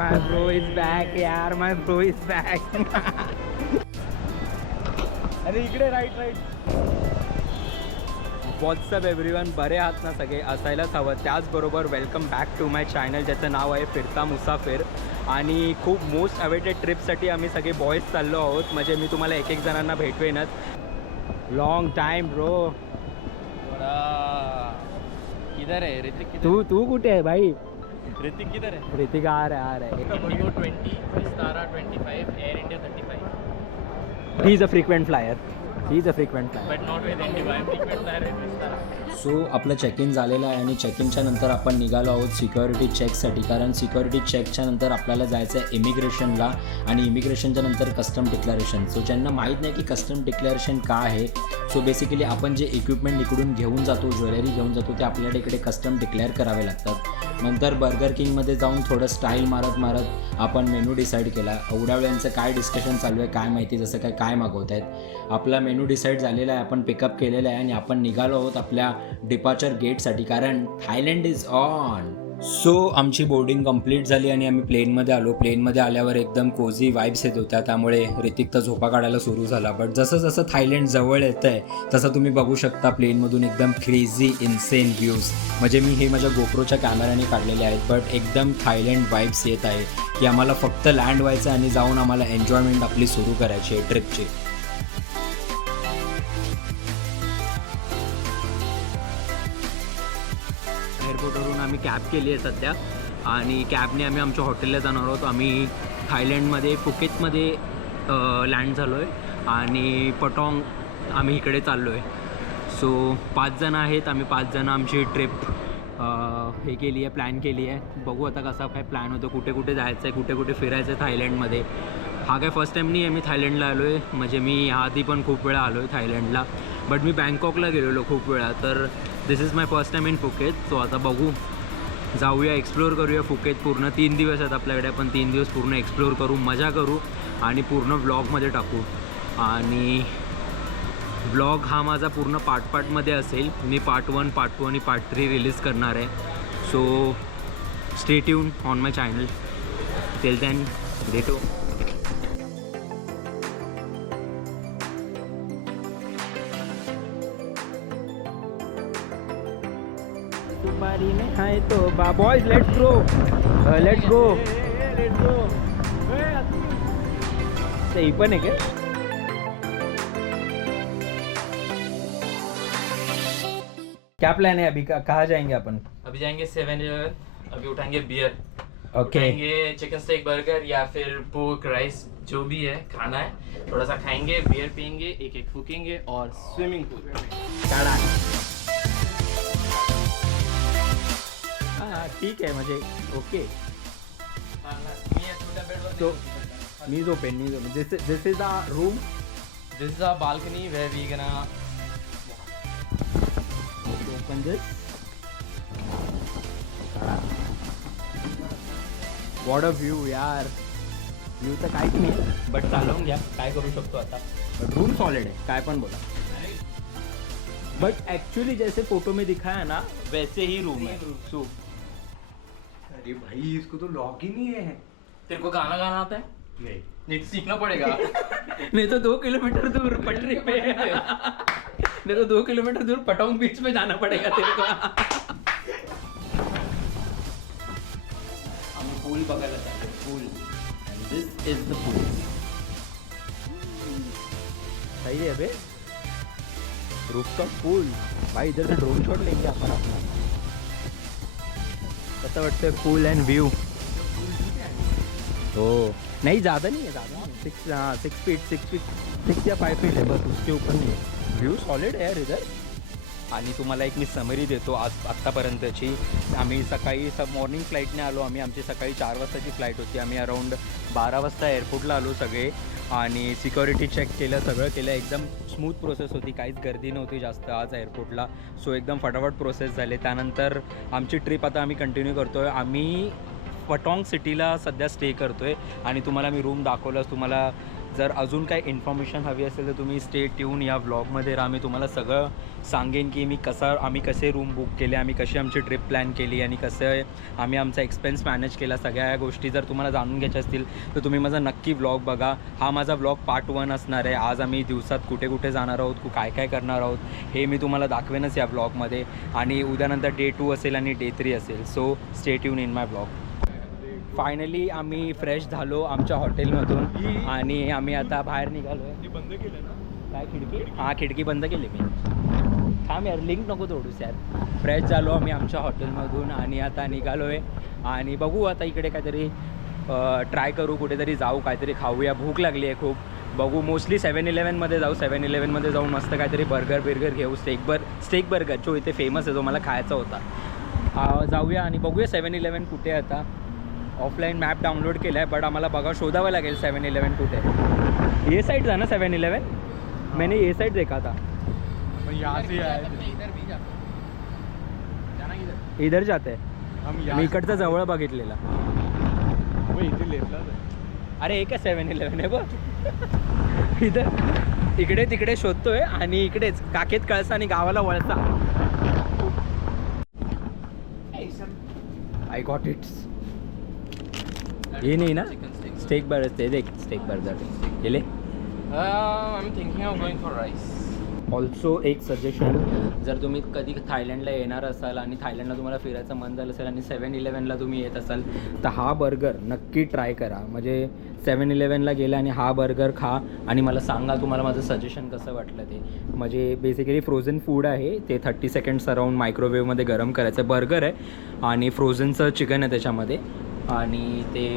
My bro is back यार, माय bro is back. अरे इकडे राईट राईट. व्हॉट्सअप एव्हरीवन, बरे आहात ना सगळे? असायलाच हवं. त्याचबरोबर welcome back to my channel, ज्याचं नाव आहे फिरता मुसाफिर. आणि खूप मोस्ट अवेटेड ट्रिपसाठी आम्ही सगळे बॉयज चाललो आहोत. म्हणजे मी तुम्हाला एक एक जणांना भेटवेनच. Long time bro. किधर है ऋतिक? तू कुठे आहे भाई? ऋतिक किधर है? ऋतिक आ रहा है. Indigo 20, Vistara 25, air India 35. He is a frequent flyer. But not with Indigo. I am frequent flyer with Vistara. So आपलं चेक इन झालेलं आहे आणि चेक इनच्या नंतर आपण निघालो आहोत सिक्युरिटी चेकसाठी. कारण सिक्युरिटी चेकच्या नंतर आपल्याला जायचं आहे इमिग्रेशनला आणि इमिग्रेशनच्या नंतर कस्टम डिक्लेरेशन. सो ज्यांना माहीत नाही की कस्टम डिक्लेरेशन का आहे, सो बेसिकली आपण जे इक्विपमेंट इकडून घेऊन जातो, ज्वेलरी घेऊन जातो, ते आपल्याला इकडे कस्टम डिक्लेअर करावे लागतात. नंतर बर्गर किंगमध्ये जाऊन थोडं स्टाईल मारत आपण मेनू डिसाईड केला. एवढ्या वेळांचं काय डिस्कशन चालू आहे काय माहिती, जसं काय मागवत आहेत. आपला मेनू डिसाईड झालेला आहे, आपण पिकअप केलेलं आहे आणि आपण निघालो आहोत आपल्या डिपार्चर गेटसाठी, कारण थायलंड इज ऑन. सो आमची बोर्डिंग कंप्लीट झाली आणि आम्ही प्लेनमध्ये आलो. प्लेनमध्ये आल्यावर एकदम कोझी वाईब्स येत होत्या, त्यामुळे ऋतिक तर झोपा काढायला सुरू झाला. बट जसं थायलंड जवळ येतं आहे तसं तुम्ही बघू शकता प्लेनमधून एकदम क्रेझी इन्सेन व्ह्यूज. म्हणजे मी हे माझ्या गोप्रोच्या कॅमेऱ्याने काढलेले आहेत. बट एकदम थायलंड वाईब्स येत आहे की आम्हाला फक्त लँड व्हायचं आणि जाऊन आम्हाला एन्जॉयमेंट आपली सुरू करायची आहे ट्रिपची. एअरपोर्टवरून आम्ही कॅब केली आहे सध्या आणि कॅबने आम्ही आमच्या हॉटेलला जाणार आहोत. आम्ही थायलंडमध्ये फुकेतमध्ये लँड झालो आहे आणि पटाँग आम्ही इकडे चाललो आहे. सो 5 जण आहेत आम्ही. 5 जण आमची ट्रिप हे केली आहे, प्लॅन केली आहे. बघू आता कसा काय प्लॅन होतो, कुठे कुठे जायचं आहे, कुठे कुठे फिरायचं आहे थायलंडमध्ये. हा काय फर्स्ट टाईम नाही आहे मी थायलंडला आलो आहे. म्हणजे मी ह्याआधी पण खूप वेळा आलो आहे थायलंडला, बट मी बँकॉकला गेलेलो खूप वेळा. तर this is my first time in Phuket. So आता बघू, जाऊया, एक्सप्लोअर करूया फुकेत. पूर्ण 3 दिवस आहेत आपल्याकडे. आपण 3 दिवस पूर्ण एक्सप्लोअर करू, मजा करू आणि पूर्ण व्लॉगमध्ये टाकू. आणि व्लॉग हा माझा पूर्ण पार्टमध्ये असेल. मी पार्ट 1, पार्ट 2 आणि पार्ट 3 रिलीज करणार आहे. So stay tune on my channel. Till then भेटू. तुम्हारी में है तो boys let's go. Let's go. ते पण आहे का? क्या प्लान है अभी? कहाँ जाएंगे अपन? अभी जाएंगे 7-Eleven. अभी उठाएंगे बियर. ओके. उठाएंगे चिकन स्टेक बर्गर या फिर पोर्क राइस, जो भी है खाना है. थोड़ा सा खाएंगे, बियर पियेंगे, एक फूकेंगे और स्विमिंग पूल. हाँ ठीक आहे, म्हणजे ओके. So मी झोपेन. This is a room. this is our balcony where we gonna open this. What a view यार. व्ह्यू तर काहीच नाही, बट चालवून घ्या, काय करू शकतो आता. बट रूम सॉलिड है, काय पण बोला. बट एक्चुअली जैसे फोटो में दिखाया ना वैसे ही रूम है. सो अरे भाई इसको तो लॉक ही नहीं है. तेरे को गाना गाना आता है? नहीं. नहीं सीखना पड़ेगा. नहीं तो 2 किलोमीटर दूर पटरी पे नहीं तो 2 किलोमीटर दूर पटांग बीच में जाना पड़ेगा तेरे को. हम पूल बघायला चाललो. पूल. दिस इज द पूल. सही है बे. रूफटॉप पूल. भाई इधर से ड्रोन शॉट लेंगे आपण अपना. कसं वाटतं पूल एंड व्यू? हो नहीं, ज़्यादा नहीं है, ज़्यादा नहीं. 6 फीट या 5 फीट है बस, उसके ऊपर नहीं है. व्यू सॉलिड है यार इधर. आणि तुम्हाला एक मी समरी देतो आत्तापर्यंतची. आम्ही सकाळी मॉर्निंग फ्लाईटने आलो. आमची सकाळी 4 वाजताची फ्लाईट होती. आम्ही अराऊंड 12 वाजता एअरपोर्टला आलो सगळे आणि सिक्युरिटी चेक केलं, सगळं केलं. एकदम स्मूथ प्रोसेस होती, काहीच गर्दी नव्हती जास्त आज एअरपोर्टला. सो एकदम फटाफट प्रोसेस झाले. त्यानंतर आमची ट्रिप आता आम्ही कंटिन्यू करतो आहे. आम्ही पटाँग सिटीला सध्या स्टे करतो आहे आणि तुम्हाला मी रूम दाखवलंच. तुम्हाला जर अजून काही इन्फॉर्मेशन हवी असेल तर तुम्ही स्टे ट्यून या व्लॉगमध्ये राहा. मी तुम्हाला सगळं सांगेन की आम्ही कसे रूम बुक केले, आम्ही कशी आमची ट्रिप प्लॅन केली आणि कसं आम्ही आमचा एक्सपेन्स मॅनेज केला. सगळ्या गोष्टी जर तुम्हाला जाणून घ्यायच्या असतील तर तुम्ही माझा नक्की व्लॉग बघा. हा माझा व्लॉग पार्ट 1 असणार आहे. आज आम्ही दिवसात कुठे कुठे जाणार आहोत, काय काय करणार आहोत हे मी तुम्हाला दाखवेनच या व्लॉगमध्ये. आणि उद्यानंतर डे 2 असेल आणि डे 3 असेल. So stay tune in my vlog. Finally आम्ही फ्रेश झालो आमच्या हॉटेलमधून आणि आम्ही आता बाहेर निघालो आहे. बंद केलं ना काय खिडकी? हां, खिडकी बंद केली मी. थांब यार, लिंक नको तोडूस यार. फ्रेश झालो आम्ही आमच्या हॉटेलमधून आणि आता निघालो आहे आणि बघू आता इकडे काहीतरी ट्राय करू, कुठेतरी जाऊ, काहीतरी खाऊया. भूक लागली आहे खूप. बघू, मोस्टली 7-11मध्ये जाऊ. 7-11मध्ये जाऊन मस्त काहीतरी बर्गर घेऊ. स्टेक बर्गर जो इथे फेमस आहे, जो मला खायचा होता. जाऊया आणि बघूया 7-11 कुठे आहे. आता ऑफलाईन मॅप डाउनलोड केला आहे बट आम्हाला शोधावं लागेल 7-11 कुठे आहे. ये साइड था ना 7-11? मैंने ये साइड देखा था. यहाँ से आए इधर जाते हम मी इकडचा जवळ बघितलेला. इथे लेफ्टलाच आहे. अरे हे काय 7-11 आहे बघ. इकडे तिकडे शोधतोय आणि इकडेच काकेत कळसा आणि गावाला वळसा. I got its. ये नहीं ना स्टेक बर्गर ते देख. स्टेक बर्गर गेले. I'm thinking of going for rice. Also एक सजेशन, जर तुम्ही कधी थायलंडला येणार असाल आणि थायलंडला तुम्हाला फिरायचं मन झालं असेल आणि 7-11ला तुम्ही येत असाल तर हा बर्गर नक्की ट्राय करा. म्हणजे 7-11ला गेला आणि हा बर्गर खा आणि मला सांगा तुम्हाला माझं सजेशन कसं वाटलं ते. म्हणजे बेसिकली फ्रोझन फूड आहे ते. 30 सेकंड्स अराऊंड मायक्रोवेव्हमध्ये गरम करायचं बर्गर आहे आणि फ्रोझनचं चिकन आहे त्याच्यामध्ये आणि ते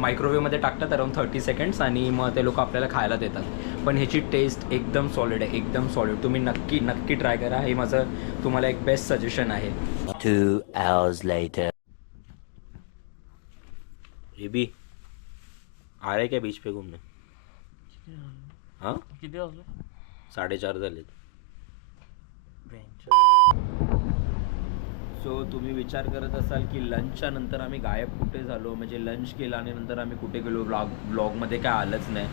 मायक्रोवेव्हमध्ये टाकतात अराऊंड 30 सेकंड्स आणि मग ते लोक आपल्याला खायला देतात. पण ह्याची टेस्ट एकदम सॉलिड आहे, एकदम सॉलिड. तुम्ही नक्की ट्राय करा. हे माझं तुम्हाला एक बेस्ट सजेशन आहे. 2 hours later. ये भी आ रहे क्या बीच पे घूमने? हाँ, किती वाजले? 4:30 झाले. सो तुम्ही विचार करत असाल की लंचच्या नंतर आम्ही गायब कुठे झालो. म्हणजे लंच केला आणि नंतर आम्ही कुठे गेलो, ब्लॉगमध्ये काय आलंच नाही.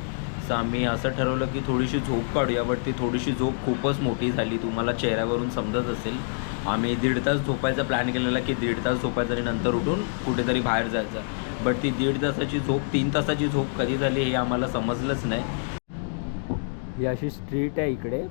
सो आम्ही असं ठरवलं की थोडीशी झोप काढूया. बट ती थोडीशी झोप खूपच मोठी झाली, तुम्हाला चेहऱ्यावरून समजत असेल. आम्ही 1.5 तास झोपायचा प्लॅन केलेला की 1.5 तास झोपायचं आणि नंतर उठून कुठेतरी बाहेर जायचं. बट ती 1.5 तासाची झोप 3 तासाची झोप कधी झाली हे आम्हाला समजलंच नाही. ही अशी स्ट्रीट आहे इकडे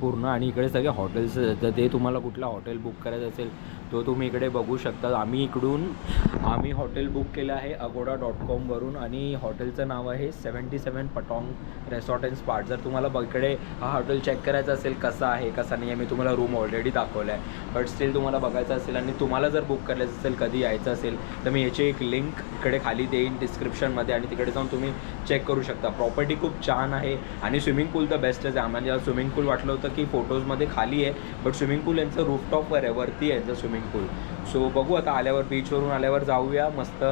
पूर्ण आणि इकडे सगळे हॉटेल्स आहेत. तर ते तुम्हाला कुठला हॉटेल बुक करायचं असेल तो तुम्ही इकडे बघू शकता. आम्ही हॉटेल बुक केलं आहे agoda.com वरून आणि हॉटेलचं नाव आहे 77 पटॉंग रेसॉर्ट अँड स्पा. जर तुम्हाला इकडे हा हॉटेल चेक करायचा असेल कसा आहे कसा नाही आहे, मी तुम्हाला रूम ऑलरेडी दाखवला आहे. बट स्टील तुम्हाला बघायचं असेल आणि तुम्हाला जर बुक करायचं असेल कधी यायचं असेल तर मी याची एक लिंक इकडे खाली देईन डिस्क्रिप्शनमध्ये आणि तिकडे जाऊन तुम्ही चेक करू शकता. प्रॉपर्टी खूप छान आहे आणि स्विमिंग पूल तर बेस्टच आहे. आम्हाला स्विमिंग पूल वाटलं होतं की फोटोजमध्ये खाली आहे बट स्विमिंग पूल यांचं रूफटॉपवर आहे, वरती आहे यांचं स्विमिंग पूल. सो बघू आता आल्यावर, बीचवरून आल्यावर जाऊया मस्त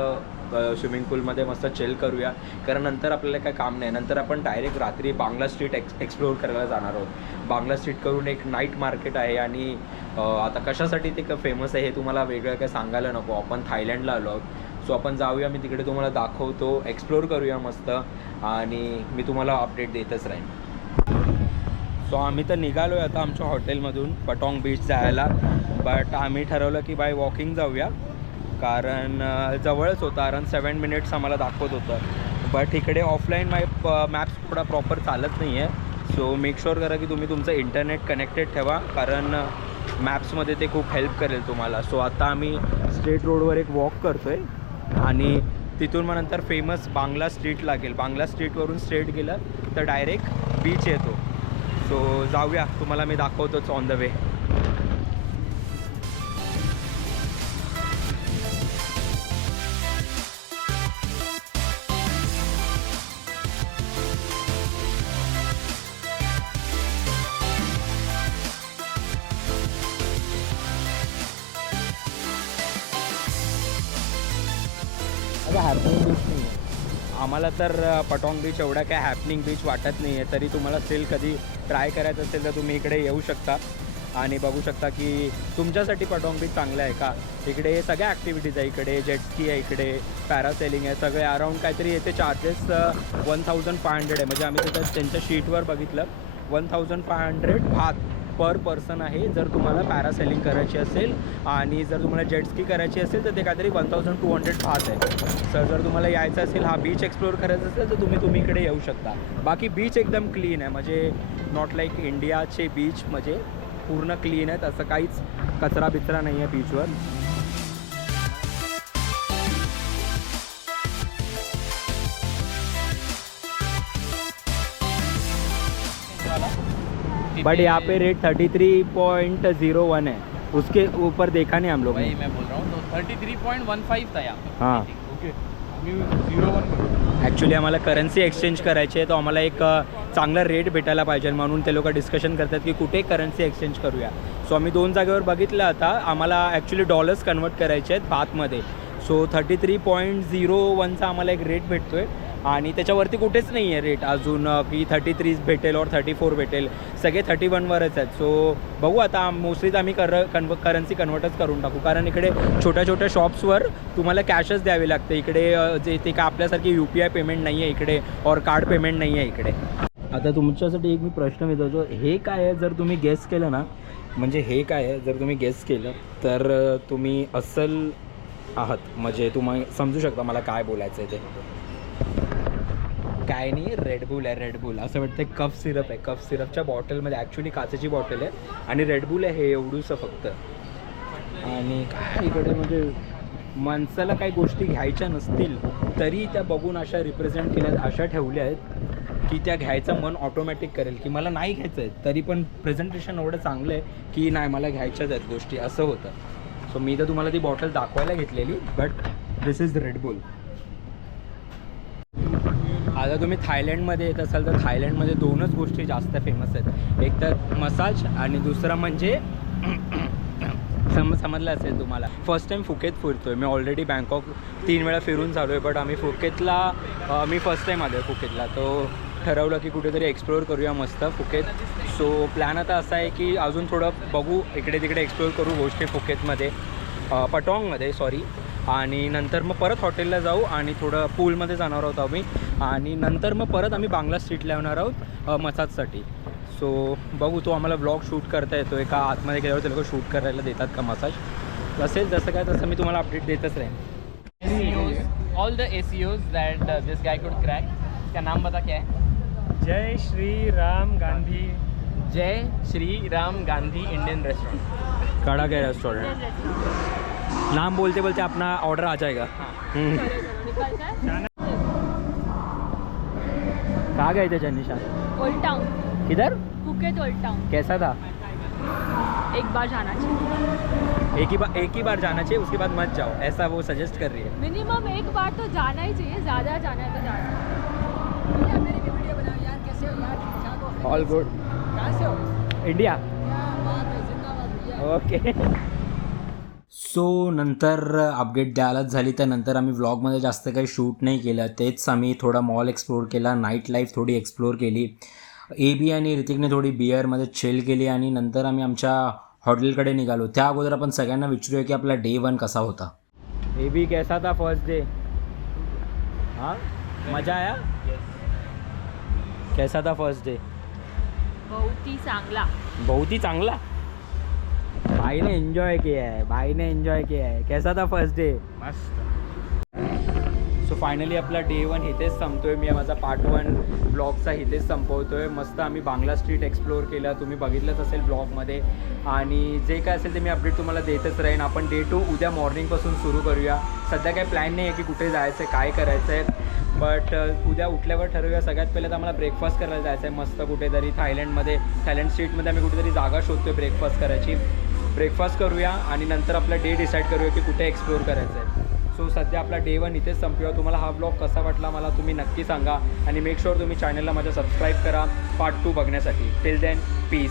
स्विमिंग पूलमध्ये मस्त चिल करूया. कारण नंतर आपल्याला काय काम नाही. नंतर आपण डायरेक्ट रात्री बांगला स्ट्रीट एक्सप्लोअर करायला जाणार आहोत. बांगला स्ट्रीट करून एक नाईट मार्केट आहे आणि आता कशासाठी ते फेमस आहे हे तुम्हाला वेगळं काय सांगायला नको. आपण थायलंडला आलो आहोत. सो आपण जाऊया, मी तिकडे तुम्हाला दाखवतो, एक्सप्लोअर करूया मस्त आणि मी तुम्हाला अपडेट देतच राहीन. सो आम्ही तर निघालो आहे आता आमच्या हॉटेलमधून पटॉंग बीच जायला. बट आम्ही ठरवलं की बाय वॉकिंग जाऊया कारण जवळच होतं. अराउंड 7 मिनिट्स आम्हाला दाखवत होतं. बट इकडे ऑफलाईन मॅप्स थोडा प्रॉपर चालत नाही आहे. सो मेक शुअर करा की तुम्ही तुमचं इंटरनेट कनेक्टेड ठेवा कारण मॅप्समध्ये ते खूप हेल्प करेल तुम्हाला. सो आता आम्ही स्ट्रेट रोडवर एक वॉक करतो आहे आणि तिथून मग नंतर फेमस बांगला स्ट्रीट लागेल. बांगला स्ट्रीटवरून स्ट्रेट गेलं तर डायरेक्ट बीच येतो. सो जाऊया, तुम्हाला मी दाखवतोच on the way. Happening beach नाही आहे आम्हाला तर. पटॉंग बीच एवढा काय हॅपनिंग बीच वाटत नाही आहे. तरी तुम्हाला स्टील कधी ट्राय करायचं असेल तर तुम्ही इकडे येऊ शकता. आणि बघू शकता की तुमच्यासाठी पटाँग बीच चांगलं आहे का. इकडे सगळ्या ॲक्टिव्हिटीज आहे, इकडे जेटस्की आहे, इकडे पॅरासेलिंग आहे, सगळे अराऊंड काहीतरी येते चार्जेस 1500 आहे. म्हणजे आम्ही तिथं त्यांच्या शीटवर बघितलं 1500 बात पर पर्सन आहे जर तुम्हाला पॅरासेलिंग करायची असेल. आणि जर तुम्हाला जेटस्की करायची असेल तर ते काहीतरी 1200 बात आहे. सर जर तुम्हाला यायचं असेल हा बीच एक्सप्लोअर करायचा असेल तर तुम्ही इकडे येऊ शकता. बाकी बीच एकदम क्लीन आहे, म्हणजे नॉट लाईक इंडियाचे बीच, म्हणजे पूर्ण क्लीन आहेत, असं काहीच कचरा बिचरा नाही आहे बीचवर. बट यहाँ पे रेट 33.01 है, उसके ऊपर देखा नहीं हम लोग ने. वही मैं बोल रहा हूँ, तो 33.15 था यहाँ पे. हाँ ओके, 01 ॲक्च्युली आम्हाला करन्सी एक्सचेंज करायची आहे, तर आम्हाला एक चांगला रेट भेटायला पाहिजे, म्हणून ते लोक डिस्कशन करतात की कुठे करन्सी एक्सचेंज करूया. सो आम्ही 2 जागेवर बघितलं. आता आम्हाला ॲक्च्युली डॉलर्स कन्वर्ट करायचे आहेत बातमध्ये. सो 33.01चा आम्हाला एक रेट भेटतो आहे आणि त्याच्यावरती कुठेच नाही आहे रेट अजून की 33 भेटेल और 34 भेटेल, सगळे 31वरच आहेत. सो बघू आता, मोस्टली तर आम्ही करन्सी कन्वर्टच करून टाकू, कारण इकडे छोट्या छोट्या शॉप्सवर तुम्हाला कॅशच द्यावी लागते. इकडे जे ते का आपल्यासारखी UPI पेमेंट नाही आहे इकडे, और कार्ड पेमेंट नाही आहे इकडे. आता तुमच्यासाठी एक मी प्रश्न विचारतो, हे काय आहे जर तुम्ही गेस केलं ना, म्हणजे हे काय आहे जर तुम्ही गेस केलं तर तुम्ही असल आहात, म्हणजे तुम्ही समजू शकता मला काय बोलायचं आहे ते. काय नाही, रेडबुल आहे, रेडबुल असं वाटतं. कफ सिरप आहे, कफ सिरपच्या बॉटलमध्ये, ॲक्च्युली काचेची बॉटल आहे आणि रेडबुल आहे हे एवढूसं फक्त. आणि काय इकडे म्हणजे माणसाला काही गोष्टी घ्यायच्या नसतील तरी त्या बघून अशा रिप्रेझेंट केल्या, अशा ठेवल्या आहेत की त्या घ्यायचं मन ऑटोमॅटिक करेल की मला नाही घ्यायचं आहे, तरी पण प्रेझेंटेशन एवढं चांगलं आहे की नाही मला घ्यायच्याच आहेत गोष्टी, असं होतं. सो मी तर तुम्हाला ती बॉटल दाखवायला घेतलेली, बट दिस इज रेडबुल. आता तुम्ही थायलंडमध्ये येत असाल तर थायलंडमध्ये 2च गोष्टी जास्त फेमस आहेत, एक तर मसाज आणि दुसरं म्हणजे समजलं असेल तुम्हाला. फर्स्ट टाईम फुकेत फिरतो आहे मी. ऑलरेडी बँकॉक 3 वेळा फिरून झालो आहे, बट आम्ही फुकेतला मी फर्स्ट टाईम आलो आहे फुकेतला. तो ठरवलं की कुठेतरी एक्सप्लोअर करूया मस्त फुकेत. सो प्लॅन आता असा आहे की अजून थोडं बघू, इकडे तिकडे एक्सप्लोअर करू गोष्टी फुकेतमध्ये, पटाँगमध्ये सॉरी. आणि नंतर मग परत हॉटेलला जाऊ आणि थोडं पूलमध्ये जाणार आहोत आम्ही. आणि नंतर मग परत आम्ही बांगला स्ट्रीटला येणार आहोत मसाजसाठी. सो बघू, तो आम्हाला ब्लॉग शूट करता येतो आहे का, आतमध्ये गेल्यावर ते लोक शूट करायला देतात का मसाज, असेल जसं काय तसं मी तुम्हाला अपडेट देतच राहीन. All the ACOs that this guy could crack. इसका नाम बता क्या है? जय श्री राम गांधी. जय श्री राम गांधी इंडियन रेस्टोरेंट. काड़ा गया रेस्टोरेंट. नाम बोलते बोलते अपना ऑर्डर आ जाएगा. कहाँ गए थे जनिशा? ओल्ड टाउन, किधर? Phuket old town. कैसा था? एक बार जाना चाहिए, एक ही बार जाना चाहिए, उसके बाद मत जाओ, ऐसा वो सजेस्ट कर रही है. मिनिमम एक बार तो जाना ही चाहिए, ज़्यादा जाना है तो जाना. मेरी भी वीडियो बनाओ यार, कैसे हो यार? ठीक ठाक हो? All good. कहाँ से हो? इंडिया. जिंदाबाद. ओके. सो नंतर अपडेट द्यायलाच झाली, तर नंतर आम्ही व्लॉगमध्ये जास्त काही शूट नाही केलं. तेच आम्ही थोडा मॉल एक्सप्लोअर केला, नाईट लाईफ थोडी एक्सप्लोअर केली. AB आणि ऋतिकने थोडी बिअरमध्ये चिल केली आणि नंतर आम्ही आमच्या हॉटेलकडे निघालो. त्या अगोदर आपण सगळ्यांना विचारूया की आपला डे 1 कसा होता. AB कैसा था फर्स्ट डे? हाँ, मजा आया? कैसा था फर्स्ट डे? बहुत ही चांगला. बहुत ही चांगला. भाई ने एंजॉय किया है, भाई ने एंजॉय किया है. कैसा था फर्स्ट डे? मस्त. सो फायनली आपला डे 1 इथेच संपतोय. मी माझा पार्ट 1 ब्लॉगचा इथेच संपवतोय. मस्त आम्ही बांगला स्ट्रीट एक्सप्लोअर केला, तुम्ही बघितलंच असेल ब्लॉगमध्ये. आणि जे काय असेल ते मी अपडेट तुम्हाला देतच राहीन. आपण डे 2 उद्या मॉर्निंगपासून सुरू करूया. सध्या काही प्लॅन नाही आहे की कुठे जायचं आहे, काय करायचं आहे, बट उद्या उठल्यावर ठरवूया. सगळ्यात पहिले तर आम्हाला ब्रेकफास्ट करायला जायचं आहे मस्त कुठेतरी थायलंडमध्ये. थायलंड स्ट्रीटमध्ये आम्ही कुठेतरी जागा शोधतोय ब्रेकफास्ट करायची. ब्रेकफास्ट करूया आणि नंतर आपला डे डिसाईड करूया की कुठे एक्सप्लोअर करायचं आहे. सो सध्या आपला डे 1 इथेच संपूया. तुम्हाला हा ब्लॉग कसा वाटला मला तुम्ही नक्की सांगा आणि मेक शुअर तुम्ही चॅनलला माझ्या सबस्क्राईब करा पार्ट 2 बघण्यासाठी. Till then piece.